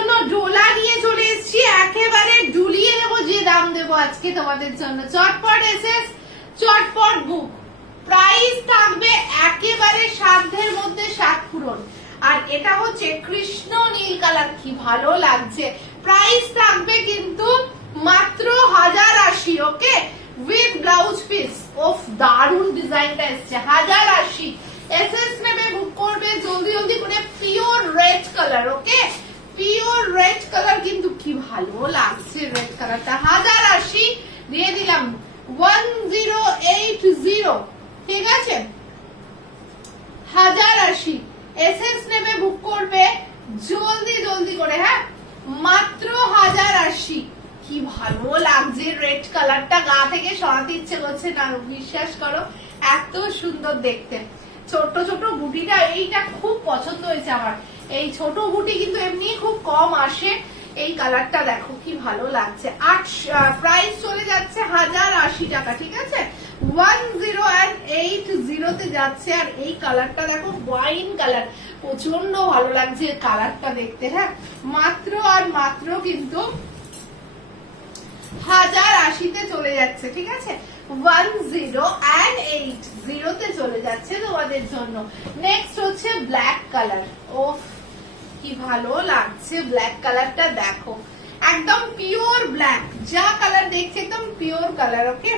জন্য ডোলা নিয়ে চলে এসেছি, একেবারে ডুলিয়ে দেবো যে দাম দেবো আজকে তোমাদের জন্য। চটপট এসএস, চটপট বুক। প্রাইস থাকবে একেবারে সাধ্যের মধ্যে, সাত পূরণ। আর এটা হচ্ছে কৃষ্ণ নীল কালার, কি ভালো লাগছে। প্রাইস থাকবে কিন্তু মাত্র 1080। ওকে, উইথ ব্লাউজ পিস। ওফ, দারুন ডিজাইনটা এসছে। 1080 এসএস নেবে, বুক করবে জলদি জলদি করে। পিওর রেড কালার, ওকে, পিওর রেড কালার, কিন্তু কি ভালো লাগছে রেড কালারটা। 1080 দিয়ে দিলাম 1080। ঠিক আছে, 1080 এসএস নেবে, বুক করবে জলদি জলদি করে। হ্যাঁ, মাত্র 1080। কি ভালো লাগছে রেড কালারটা, গা থেকে সরাতে ইচ্ছে করছে না, বিশ্বাস করো, এত সুন্দর দেখতে। ছোট ছোট বুটিটা, এইটা খুব পছন্দ হয়েছে আমার। এই ছোট বুটি কিন্তু এমনি খুব কম আসে। এই কালারটা দেখো কি ভালো লাগছে। প্রাইস চলে যাচ্ছে 1080 টাকা। ঠিক আছে, 1080 তে যাচ্ছে। আর এই কালারটা দেখো, ওয়াইন কালার, প্রচন্ড ভালো লাগছে কালারটা দেখতে। হ্যাঁ, মাত্র আর মাত্র কিন্তু 1080 তে চলে যাচ্ছে। ঠিক আছে, 1080 তে চলে যাচ্ছে তোমাদের জন্য। নেক্সট হচ্ছে ব্ল্যাক কালার। ওফ, কি ভালো লাগছে ব্ল্যাক কালারটা, দেখো একদম পিওর ব্ল্যাক। যা কালার দেখছে একদম পিওর কালার। ওকে,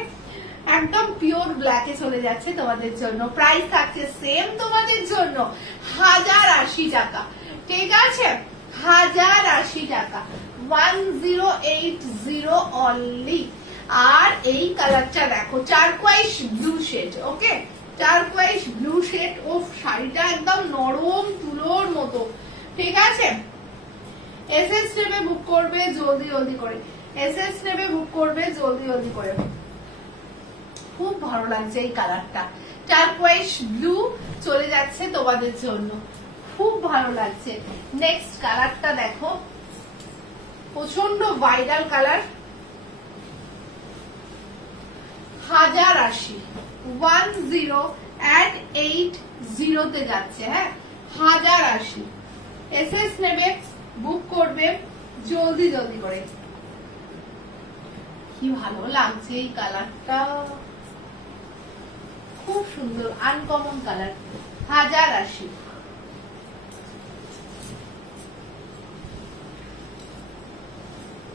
একদম পিওর ব্ল্যাকে চলে যাচ্ছে তোমাদের জন্য। প্রাইস থাকছে সেম তোমাদের জন্য 1080 টাকা। ঠিক আছে, 1080 টাকা, 1080 অনলি। আর এই কালারটা দেখো, টারকোয়াইশ ব্লু শেড। ওকে, টারকোয়াইশ ব্লু শেড। ও, শাড়িটা একদম নরম তুলোর মতো। ঠিক আছে, এসএস নেবে, বুক করবে জলদি জলদি করে। এসএস নেবে, বুক করবে জলদি জলদি করে। খুব ভালো লাগছে এই কালারটা, টারকোয়াইশ ব্লু চলে যাচ্ছে তোমাদের জন্য। খুব ভালো লাগছে। নেক্সট কালারটা দেখো, প্রচন্ড ভাইরাল কালার। 1080, 1080 তে যাচ্ছে। হ্যাঁ, 1080 এসএস নেবে, বুক করবে জলদি জলদি করে। কি ভালো লাগছে এই কালারটা, খুব সুন্দর, uncommon colour. 1080।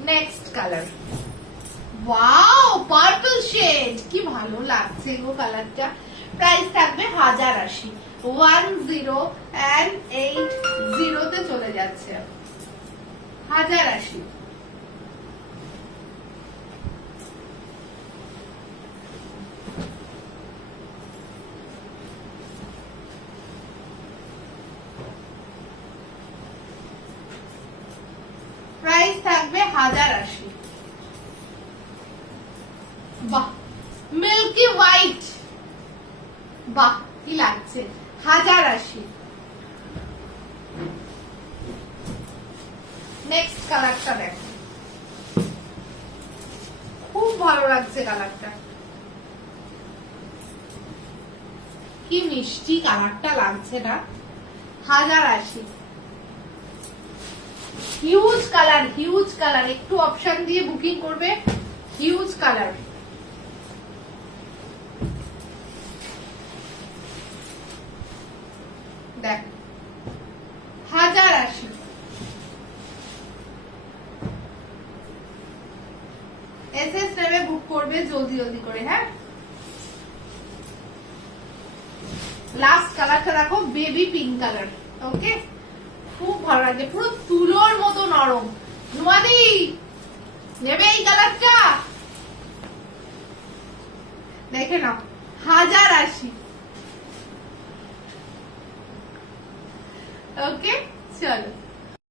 Next colour, wow, purple shade, কি ভালো লাগছে গো কালারটা। প্রাইস থাকবে 1080, 1080 তে চলে যাচ্ছে। 1080। প্রাইস থাকবে 1080। বাহ, মিল্কি হোয়াইট, বাহ কি লাগছে। 1080। নেক্সট কালারটা দেখো, খুব ভালো লাগছে কালারটা। কি মিষ্টি কালারটা লাগছে না। 1080। হিউজ কালার, হিউজ কালার, একটু অপশন দিয়ে বুকিং করবে। হিউজ কালার, দেখ 1080। এসএস নেবে, বুক করবে জলদি জলদি করে। হ্যাঁ, লাস্ট কালারটা দেখো, বেবি পিঙ্ক কালার। ওকে, খুব ভালো লাগে, পুরো তুলোর মতো নরম। নুয়াদি নেবে এই কালারটা, দেখে নাও। 1080। ওকে, চলো।